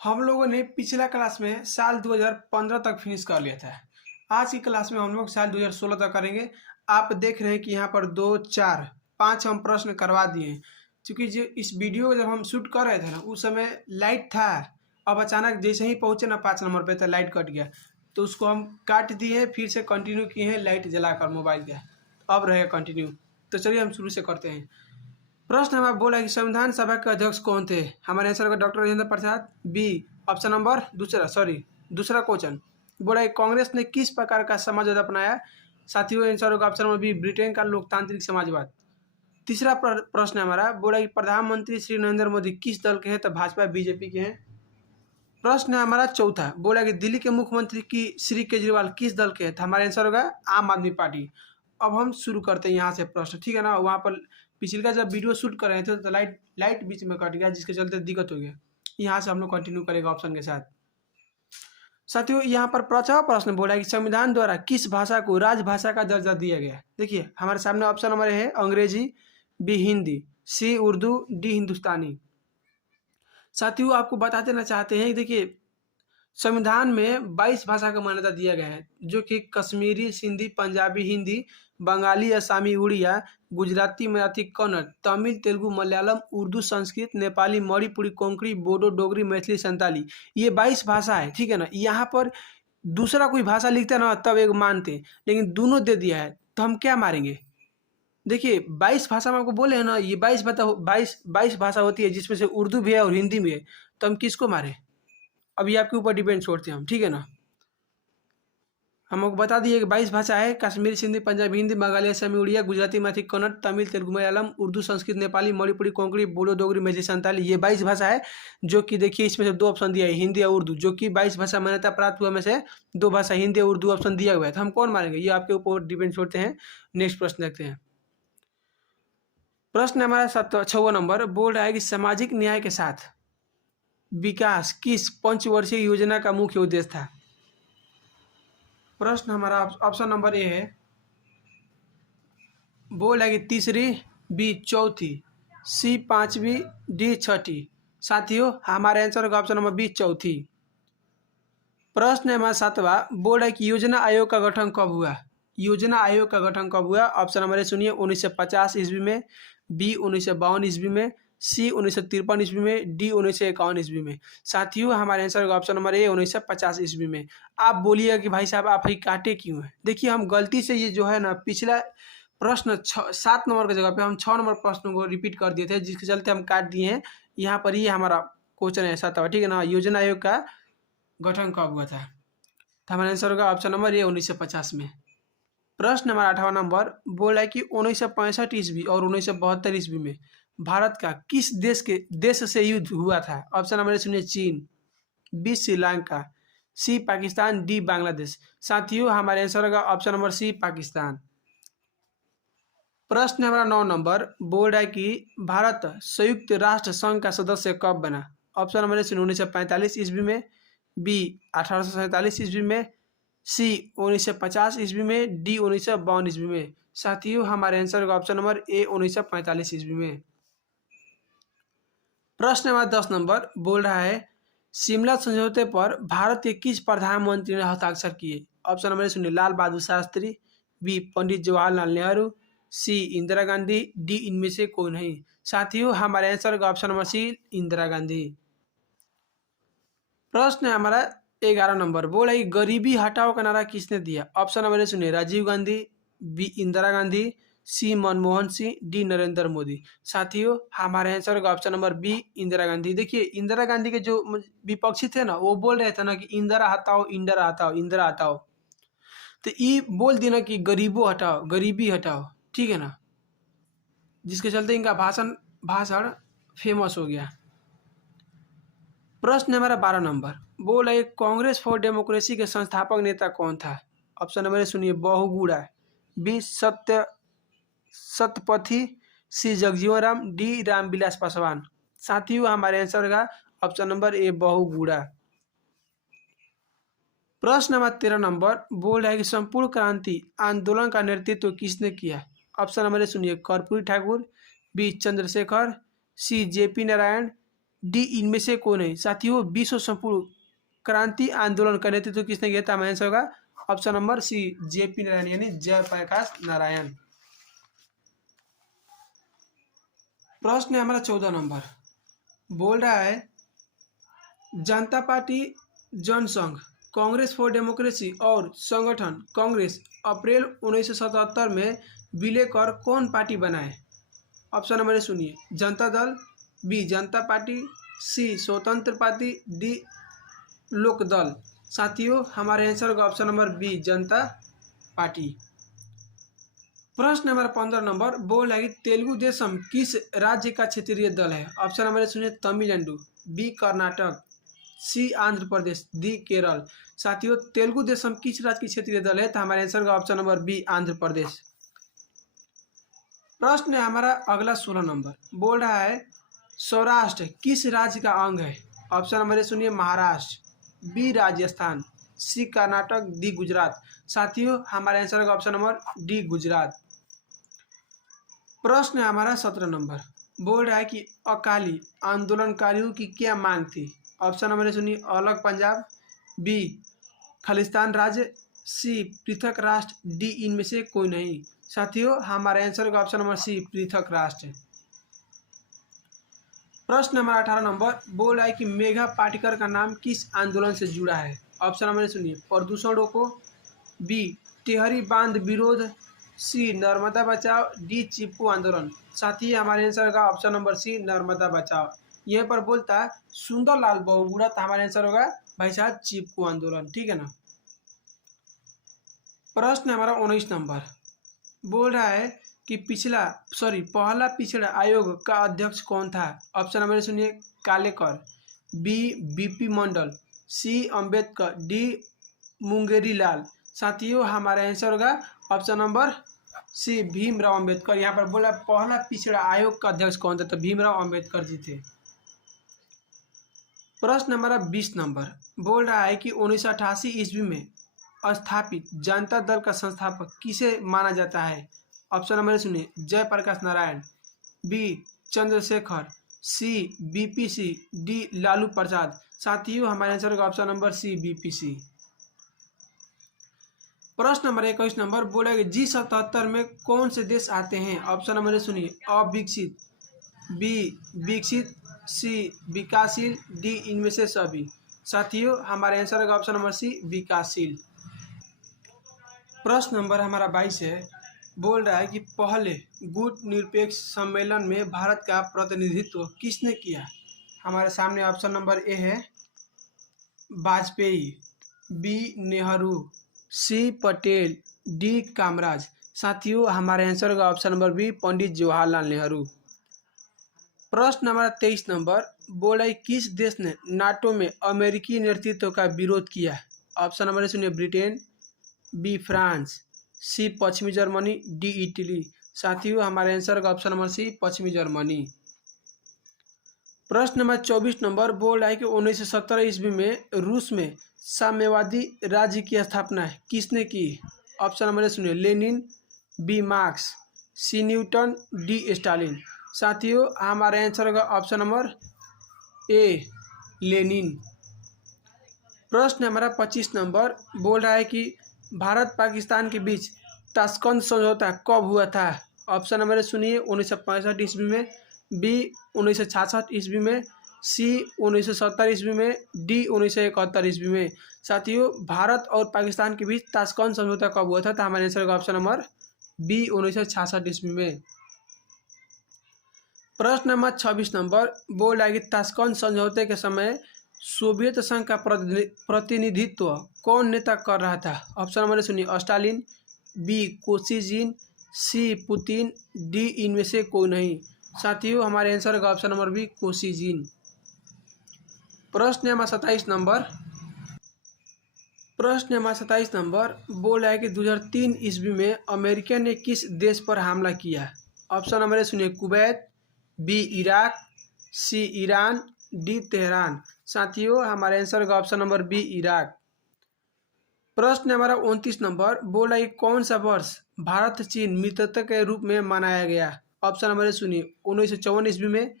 हम लोगों ने पिछला क्लास में साल 2015 तक फिनिश कर लिया था। आज की क्लास में हम लोग साल 2016 तक करेंगे। आप देख रहे हैं कि यहाँ पर 2, 4, 5 हम प्रश्न करवा दिए हैं। क्योंकि जो इस वीडियो को जब हम शूट कर रहे थे ना, उस समय लाइट था। अब अचानक जैसे ही पहुँचे ना 5 नंबर पे तो लाइट कट गया। तो उसको हम काट दिए, फिर से कंटिन्यू किए हैं लाइट जलाकर मोबाइल का। अब रहेगा कंटिन्यू। तो चलिए हम शुरू से करते हैं। प्रश्न हमारा बोला कि संविधान सभा के अध्यक्ष कौन थे? हमारे आंसर होगा doctor Rajendra Prasad. B option number दूसरा क्वेश्चन बोला कि कांग्रेस ने किस प्रकार का समाजवाद अपनाया? साथियों आंसर होगा ऑप्शन नंबर बी ब्रिटेन का लोकतांत्रिक समाजवाद। तीसरा प्रश्न हमारा बोला कि प्रधानमंत्री श्री नरेंद्र मोदी किस दल के हैं? तो भाजपा बीजेपी के हैं। प्रश्न है हमारा चौथा बोला कि दिल्ली के मुख्यमंत्री की श्री केजरीवाल किस दल के हैं? तो हमारा आंसर होगा आम आदमी पार्टी। अब हम शुरू करते हैं यहाँ से प्रश्न, ठीक है ना। वहाँ पर पिछले जब वीडियो शूट कर रहे थे तो लाइट बीच में कट गया, जिसके चलते दिक्कत हो गया। यहाँ से हम लोग कंटिन्यू करेगा ऑप्शन के साथ। साथियों यहाँ पर पांचवा प्रश्न बोला है कि संविधान द्वारा किस भाषा को राजभाषा का दर्जा दिया गया? देखिए हमारे सामने ऑप्शन नंबर है अंग्रेजी, बी हिंदी, सी उर्दू, डी हिंदुस्तानी। साथियों आपको बता देना चाहते हैं कि देखिए संविधान में 22 भाषा को मान्यता दिया गया है, जो कि कश्मीरी, सिंधी, पंजाबी, हिंदी, बंगाली, असमी, उड़िया, गुजराती, मराठी, कन्नड़, तमिल, तेलुगु, मलयालम, उर्दू, संस्कृत, नेपाली, मणिपुरी, कोंकणी, बोडो, डोगरी, मैथिली, संताली, ये 22 भाषा है, ठीक है ना। यहाँ पर दूसरा कोई भाषा लिखता ना तब एक मानते, लेकिन दोनों दे दिया है तो हम क्या मारेंगे? देखिए 22 भाषा में आपको बोले हैं ना, ये 22 भाषा होती है, जिसमें से उर्दू भी है और हिंदी भी है, तो हम किसको मारे? अब ये आपके ऊपर डिपेंड छोड़ते हैं हम, ठीक है ना। हम आपको बता दिए कि 22 भाषा है, कश्मीरी, सिंधी, पंजाबी, हिंदी, बंगाली, असमी, उड़िया, गुजराती, मराठी, कन्नड़, तमिल, तेलुगु, मलयालम, उर्दू, संस्कृत, नेपाली, मणिपुरी, कोंकणी, बोडो, डोगरी, मैथिली, संताली, ये 22 भाषा है। जो कि देखिए इसमें से 2 ऑप्शन दिया है, हिंदी और उर्दू, जो कि 22 भाषा मान्यता प्राप्त हुआ में से 2 भाषा हिंदी और उर्दू ऑप्शन दिया हुआ है, तो हम कौन मारेंगे? ये आपके ऊपर डिपेंड छोड़ते हैं। नेक्स्ट प्रश्न देखते हैं। प्रश्न हमारा 6वां नंबर बोल रहा है कि सामाजिक न्याय के साथ विकास किस पंचवर्षीय योजना का मुख्य उद्देश्य था? प्रश्न हमारा ऑप्शन नंबर ए है, बोल है कि तीसरी, बी चौथी, सी पांचवी, डी छठी। साथियों हमारे आंसर होगा ऑप्शन नंबर बी चौथी। प्रश्न हमारा 7वां बोल है कि योजना आयोग का गठन कब हुआ? योजना आयोग का गठन कब हुआ? ऑप्शन नंबर ए सुनिए 1950 ईस्वी में, बी 1952 ईस्वी में, सी 1953 ईस्वी में, डी 1951 ईस्वी में। साथियों हमारे आंसर होगा ऑप्शन नंबर ए 1950 ईस्वी में। आप बोलिएगा कि भाई साहब आप ही काटे क्यों है? देखिए हम गलती से ये जो है ना पिछला प्रश्न 7 नंबर की जगह पे हम 6 नंबर प्रश्न को रिपीट कर दिए थे, जिसके चलते हम काट दिए हैं। यहाँ पर ये हमारा क्वेश्चन ऐसा था, ठीक है ना। योजना आयोग का गठन कब हुआ था? तो हमारा आंसर होगा ऑप्शन नंबर ए 1950 में। प्रश्न हमारा 8वां नंबर बोल रहा है कि 1965 ईस्वी और 1972 ईस्वी में भारत का किस देश से युद्ध हुआ था? ऑप्शन नंबर ए सुनिए चीन, बी श्रीलंका, सी पाकिस्तान, डी बांग्लादेश। साथियों हमारे आंसर होगा ऑप्शन नंबर सी पाकिस्तान। प्रश्न हमारा 9 नंबर बोल रहा है कि भारत संयुक्त राष्ट्र संघ का सदस्य कब बना? ऑप्शन नंबर ए सुनिए 1945 ईस्वी में, बी 1847 ईस्वी में, सी 1950 ईस्वी में, डी 1952 ईस्वी में। साथियों हमारे आंसर का ऑप्शन नंबर ए 1945 ईस्वी में। प्रश्न नंबर 10 नंबर बोल रहा है शिमला समझौते पर भारत के किस प्रधानमंत्री ने हस्ताक्षर किए? ऑप्शन नंबर ए सुनिए Lal Bahadur Shastri, B Pandit Jawaharlal Nehru, C Indira Gandhi, D इनमें से कोई नहीं। साथियों हमारे आंसर का option number C Indira Gandhi. प्रश्न है हमारा 11 नंबर बोला कि गरीबी हटाओ का नारा किसने दिया? ऑप्शन नंबर ए सुनिए Rajiv Gandhi, B Indira Gandhi, C Manmohan Singh, D Narendra Modi. साथियों हमारे आंसर का option number B Indira Gandhi. देखिए इंदिरा गांधी के जो विपक्षी थे ना, वो बोल रहे थे ना कि इंदिरा हटाओ, इंदिरा हटाओ, इंदिरा हटाओ। तो ये बोल दी ना कि गरीबों हटाओ, गरीबी हटाओ, ठीक है ना, जिसके चलते इनका भाषण फेमस हो गया। प्रश्न हमारा 12 नंबर बोल है कांग्रेस फॉर डेमोक्रेसी के संस्थापक नेता कौन था? ऑप्शन नंबर ए सुनिए बहुगुणा, बी सत्यपथी, सी जगजीवन राम, डी रामविलास पासवान। साथियों हमारे आंसर का ऑप्शन नंबर ए बहुगुणा। प्रश्न नंबर 13 नंबर बोल रहा है कि संपूर्ण क्रांति आंदोलन का नेतृत्व किसने किया? ऑप्शन नंबर ए सुनिए कर्पूरी ठाकुर, बी चंद्रशेखर, सी जेपी नारायण, डी इनमें से कोई नहीं। साथियों, विश्व संपूर्ण क्रांति आंदोलन का नेतृत्व किसने किया था? हमारा आंसर होगा option number C, JP Narayan यानी जयप्रकाश नारायण। प्रश्न है हमारा 14 नंबर, बोल रहा है Janata party Jansangh, Congress for Democracy और संगठन कांग्रेस अप्रैल 1977 में विलय कर कौन पार्टी बनाए? ऑप्शन नंबर सुनिए, जनता दल, बी जनता पार्टी, सी स्वतंत्र पार्टी, डी लोक दल। साथियों, हमारे आंसर का ऑप्शन नंबर बी, जनता पार्टी। प्रश्न नंबर 15 नंबर, बोल है कि तेलुगु देशम किस राज्य का क्षेत्रीय दल है? ऑप्शन नंबर सुनिए, तमिलनाडु, बी कर्नाटक, सी आंध्र प्रदेश, डी केरल। साथियों, तेलुगु देशम किस राज्य की क्षेत्रीय दल है? तो हमारे आंसर का option number B, Andhra Pradesh. प्रश्न है हमारा अगला 16 नंबर, बोल रहा है सौराष्ट्र किस राज्य का अंग है? ऑप्शन नंबर सुनिए, महाराष्ट्र, बी राजस्थान, सी कर्नाटक, डी गुजरात। साथियों, हमारे आंसर का ऑप्शन नंबर डी, गुजरात। प्रश्न है हमारा 17 नंबर, बोल रहा है कि अकाली आंदोलनकारियों की क्या मांग थी? ऑप्शन नंबर सुनिए, अलग पंजाब, बी खालिस्तान राज्य, सी पृथक राष्ट्र, डी इनमें से कोई नहीं। साथियों, हमारे आंसर का ऑप्शन नंबर सी, पृथक राष्ट्र। प्रश्न नंबर 18 नंबर, बोल रहा है कि मेघा पाटेकर का नाम किस आंदोलन से जुड़ा है? ऑप्शन नंबर सुनिए, प्रदूषण रोको, बी टिहरी बांध विरोध, सी नर्मदा बचाओ, डी चिपको आंदोलन। साथी, हमारे आंसर का ऑप्शन नंबर सी, नर्मदा बचाओ। यह पर बोलता है सुंदरलाल बहुगुणा, तो हमारा आंसर होगा भाई साहब चिपको आंदोलन। ठीक है ना। प्रश्न हमारा 19 नंबर, बोल रहा है कि पहला पिछड़ा आयोग का अध्यक्ष कौन था? ऑप्शन नंबर सुनिए, Kalelkar, B BP Mandal, C Ambedkar, D Mungeri Lal. साथियों, हमारा आंसर होगा option number C, Bhimrao Ambedkar. यहाँ पर बोला पहला पिछड़ा आयोग का अध्यक्ष कौन था? तो भीमराव अंबेडकर जी थे। प्रश्न नंबर 20 नंबर, बोल रहा है कि 1988 ईस्वी में स्थापित जनता दल का संस्थापक किसे माना जाता है? ऑप्शन नंबर सुनिए, जयप्रकाश नारायण, बी चंद्रशेखर, सी बीपीसी, डी लालू प्रसाद। साथियों, हमारे आंसर का ऑप्शन नंबर सी, बीपीसी। प्रश्न नंबर 21 नंबर, बोला कि G77 में कौन से देश आते हैं? ऑप्शन नंबर सुनिए, अविकसित, बी विकसित, सी विकासशील, डी इनमें से सभी। साथियों, हमारे आंसर का ऑप्शन नंबर सी, विकासशील। प्रश्न नंबर हमारा 22 है, बोल रहा है कि पहले गुट निरपेक्ष सम्मेलन में भारत का प्रतिनिधित्व किसने किया? हमारे सामने ऑप्शन नंबर ए है वाजपेयी, बी नेहरू, सी पटेल, डी कामराज। साथियों, हमारे आंसर का option number B, Pandit Jawaharlal Nehru. प्रश्न नंबर 23 नंबर, बोला किस देश ने नाटो में अमेरिकी नेतृत्व का विरोध किया? ऑप्शन नंबर सुनिए, ब्रिटेन, बी फ्रांस, सी पश्चिमी जर्मनी, डी इटली। साथियों, हमारे आंसर का ऑप्शन नंबर सी, पश्चिमी जर्मनी। प्रश्न नंबर 24 नंबर, बोल रहा है कि 1917 ईस्वी में रूस में साम्यवादी राज्य की स्थापना किसने की? ऑप्शन नंबर सुनिए, लेनिन, बी मार्क्स, सी न्यूटन, डी स्टालिन। साथियों, हमारे आंसर का ऑप्शन नंबर ए, लेनिन। प्रश्न हमारा 25 नंबर, बोल रहा है कि भारत पाकिस्तान के बीच ताशकंद समझौता कब हुआ था? ऑप्शन नंबर सुनिए, 1965 ईस्वी में, बी 1966 ईस्वी में, सी 1970 ईस्वी में, डी 1971 ईस्वी में। साथियों, भारत और पाकिस्तान के बीच ताशकंद समझौता कब हुआ था? तो हमारे आंसर का ऑप्शन नंबर बी, 1966 ईस्वी में। प्रश्न नंबर 26 नंबर, बोल रहा है कि ताशकंद समझौते के समय सोवियत संघ का प्रतिनिधित्व कौन नेता कर रहा था? ऑप्शन नंबर सुनिए, स्टालिन, बी कोसिजिन, सी पुतिन, डी इनमें से कोई नहीं। साथियों, हमारे आंसर का ऑप्शन नंबर बी, कोसिजिन। प्रश्न नंबर 27 नंबर, बोल रहा है कि 2003 ईस्वी में अमेरिका ने किस देश पर हमला किया? ऑप्शन नंबर सुनिए, कुवैत, बी इराक, सी ईरान, डी तेहरान। साथियों, हमारे आंसर का ऑप्शन नंबर बी, इराक। प्रश्न हमारा 29 नंबर, बोला कि कौन सा वर्ष भारत चीन मित्रता के रूप में मनाया गया? ऑप्शन नंबर सुनिए, 1954 ईस्वी में,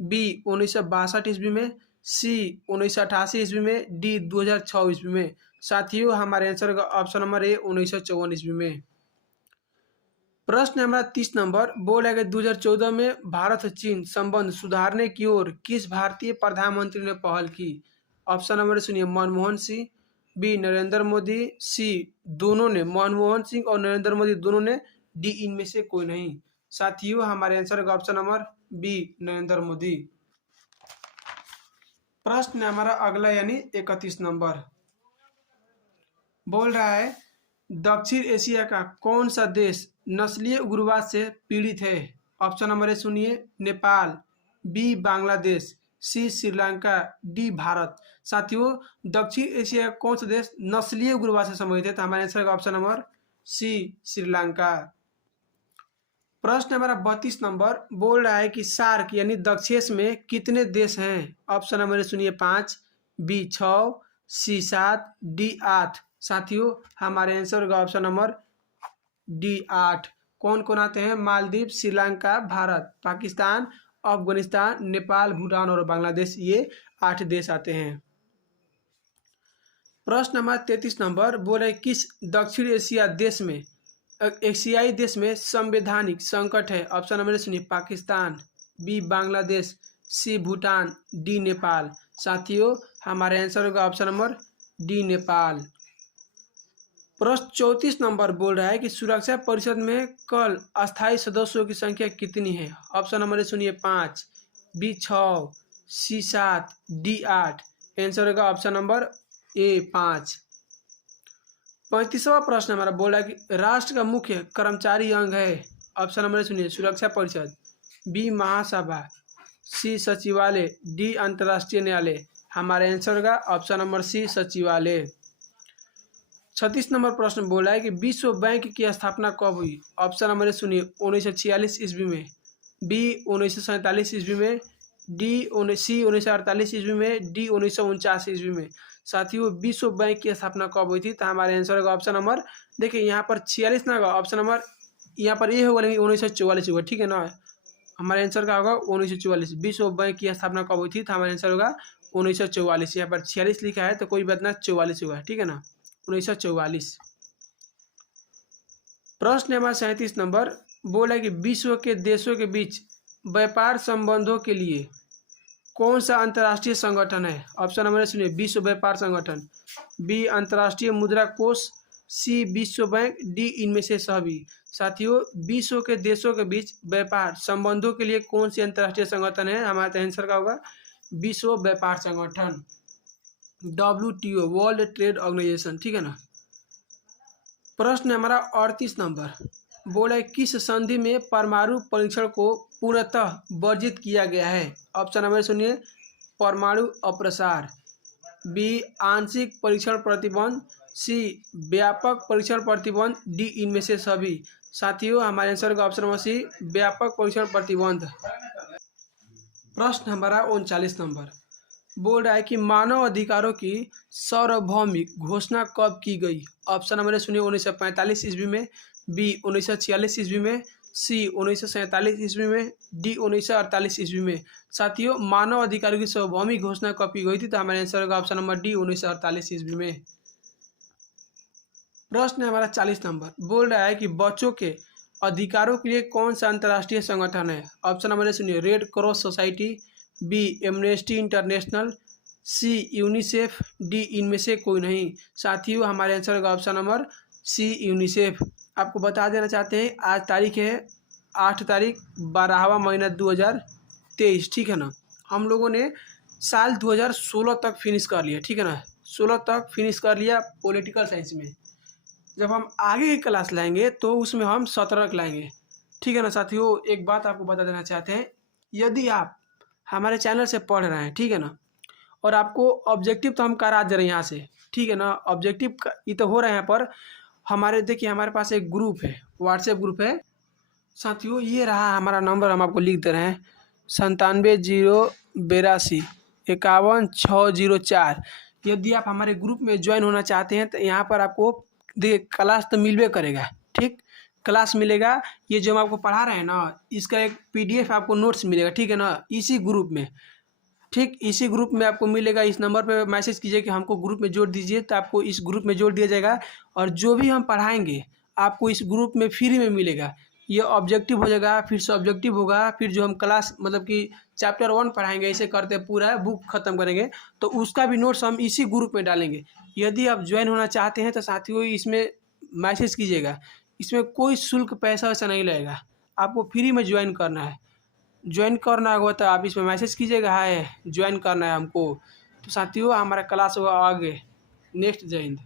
बी 1962 ईस्वी में, सी 1988 ईस्वी में, डी 2006 ईस्वी में। साथियों हमारे आंसर का ऑप्शन नंबर ए 1954 ईस्वी में। प्रश्न हमारा 30 नंबर बोल है कि 2014 में भारत चीन संबंध सुधारने की ओर किस भारतीय प्रधानमंत्री ने पहल की। ऑप्शन नंबर सुनिए, मनमोहन सिंह, बी नरेंद्र मोदी, सी दोनों ने, मनमोहन सिंह और नरेंद्र मोदी दोनों ने, डी इनमें से कोई नहीं। साथियों हमारे आंसर का option number B Narendra Modi. प्रश्न हमारा अगला यानी 31 नंबर बोल रहा है दक्षिण एशिया का कौन सा देश नस्लीय उग्रवाद से पीड़ित है। ऑप्शन नंबर ए सुनिए, नेपाल, बी बांग्लादेश, सी श्रीलंका, डी भारत। साथियों दक्षिण एशिया का कौन सा देश नस्लीय उग्रवाद से संबंधित है, तो हमारे आंसर का ऑप्शन नंबर सी श्रीलंका। प्रश्न हमारा 32 नंबर बोल रहा है कि सार्क यानी दक्षेश में कितने देश हैं। ऑप्शन नंबर सुनिए 5, बी 6, सी 7, डी 8। साथियों हमारे आंसर का ऑप्शन नंबर डी 8। कौन कौन आते हैं, मालदीव, श्रीलंका, भारत, पाकिस्तान, अफगानिस्तान, नेपाल, भूटान और बांग्लादेश, ये 8 देश आते हैं। प्रश्न नंबर 33 नंबर बोल रहे किस दक्षिण एशियाई देश में संवैधानिक संकट है। ऑप्शन नंबर सुनिए, पाकिस्तान, बी बांग्लादेश, सी भूटान, डी नेपाल। साथियों हमारे आंसर का ऑप्शन नंबर डी नेपाल। प्रश्न 34 नंबर बोल रहा है कि सुरक्षा परिषद में कल अस्थायी सदस्यों की संख्या कितनी है। ऑप्शन नंबर सुनिए 5, बी 6, सी 7, डी 8। आंसर का ऑप्शन नंबर ए 5। 35वां प्रश्न हमारा बोल रहा है कि राष्ट्र का मुख्य कर्मचारी अंग है। ऑप्शन नंबर सुनिए, सुरक्षा परिषद, बी महासभा, सी सचिवालय, डी अंतर्राष्ट्रीय न्यायालय। हमारे आंसर का ऑप्शन नंबर सी सचिवालय। 36 नंबर प्रश्न बोला है कि विश्व बैंक की स्थापना कब हुई। ऑप्शन नंबर सुनिए, 1946 ईस्वी में, बी 1947 ईस्वी में, सी 1948 ईस्वी में, डी 1949 ईस्वी में। साथियों विश्व बैंक की स्थापना कब हुई थी, तो हमारे आंसर का ऑप्शन नंबर देखिए यहाँ पर 46 ना होगा, ऑप्शन नंबर यहाँ पर ये होगा, लेकिन 1944 होगा, ठीक है ना। हमारे आंसर का होगा 1944। विश्व बैंक की स्थापना कब हुई थी, तो हमारे आंसर होगा 1944। यहाँ पर 46 लिखा है तो कोई बात ना, 44 होगा, ठीक है ना, 1944। प्रश्न नंबर 37 नंबर बोला कि विश्व के देशों के बीच व्यापार संबंधों के लिए कौन सा अंतर्राष्ट्रीय संगठन है। ऑप्शन नंबर सुनिए, विश्व व्यापार संगठन, बी अंतर्राष्ट्रीय मुद्रा कोष, सी विश्व बैंक, डी इनमें से सभी। साथियों विश्व के देशों के बीच व्यापार संबंधों के लिए कौन सी अंतर्राष्ट्रीय संगठन है, हमारा आंसर का होगा विश्व व्यापार संगठन, WTO, वर्ल्ड ट्रेड ऑर्गेनाइजेशन, ठीक है ना। प्रश्न हमारा 38 नंबर बोला है किस संधि में परमाणु परीक्षण को पूर्णतः वर्जित किया गया है। ऑप्शन नंबर सुनिए, परमाणु अप्रसार, बी आंशिक परीक्षण प्रतिबंध, सी व्यापक परीक्षण प्रतिबंध, डी इनमें से सभी। साथियों हमारे आंसर का ऑप्शन नंबर सी व्यापक परीक्षण प्रतिबंध। प्रश्न हमारा 39 नंबर बोल रहा है कि मानव अधिकारों की सार्वभौमिक घोषणा कब की गई। ऑप्शन नंबर सुनिए, 1945 ईस्वी में, बी 1946 ईस्वी में, सी 1947 ईस्वी में, डी 1948 ईस्वी में। साथियों मानव अधिकारों की सार्वभौमिक घोषणा कब की गई थी, तो हमारे आंसर का ऑप्शन नंबर डी 1948 ईस्वी में। प्रश्न हमारा 40 नंबर बोल रहा है कि बच्चों के अधिकारों के लिए कौन सा अंतर्राष्ट्रीय संगठन है। ऑप्शन नंबर सुनिए, Red Cross society, B Amnesty International, C UNICEF, D इनमें से कोई नहीं। साथियों हमारे आंसर का ऑप्शन नंबर सी यूनिसेफ। आपको बता देना चाहते हैं आज तारीख है 8 तारीख 12वां महीना 2023, ठीक है ना। हम लोगों ने साल 2016 तक फिनिश कर लिया, ठीक है ना, 16 तक फिनिश कर लिया पॉलिटिकल साइंस में। जब हम आगे की क्लास लाएंगे तो उसमें हम 17 लाएंगे, ठीक है ना। साथियों एक बात आपको बता देना चाहते हैं, यदि आप हमारे चैनल से पढ़ रहे हैं, ठीक है ना, और आपको ऑब्जेक्टिव तो हम करा दे रहे हैं यहाँ से, ठीक है ना, ऑब्जेक्टिव ये तो हो रहे हैं, पर हमारे देखिए हमारे पास एक ग्रुप है, व्हाट्सएप ग्रुप है। साथियों ये रहा हमारा नंबर, हम आपको लिख दे रहे हैं 9708251604। यदि आप हमारे ग्रुप में ज्वाइन होना चाहते हैं तो यहाँ पर आपको देखिए क्लास तो मिलबे करेगा, ठीक, क्लास मिलेगा। ये जो हम आपको पढ़ा रहे हैं ना, इसका एक पीडीएफ आपको नोट्स मिलेगा, ठीक है ना, इसी ग्रुप में। ठीक इसी ग्रुप में आपको मिलेगा। इस नंबर पे मैसेज कीजिए कि हमको ग्रुप में जोड़ दीजिए, तो आपको इस ग्रुप में जोड़ दिया जाएगा। और जो भी हम पढ़ाएंगे आपको इस ग्रुप में फ्री में मिलेगा। ये ऑब्जेक्टिव हो जाएगा, फिर सब्जेक्टिव होगा, फिर जो हम क्लास मतलब कि चैप्टर 1 पढ़ाएंगे, ऐसे करते पूरा बुक खत्म करेंगे, तो उसका भी नोट्स हम इसी ग्रुप में डालेंगे। यदि आप ज्वाइन होना चाहते हैं तो साथियों इसमें मैसेज कीजिएगा। इसमें कोई शुल्क पैसा वैसा नहीं लगेगा, आपको फ्री में ज्वाइन करना है। ज्वाइन करना होगा तो आप इसमें मैसेज कीजिएगा, हाय ज्वाइन करना है हमको। तो साथियों हमारा क्लास होगा आगे। नेक्स्ट, जय हिंद।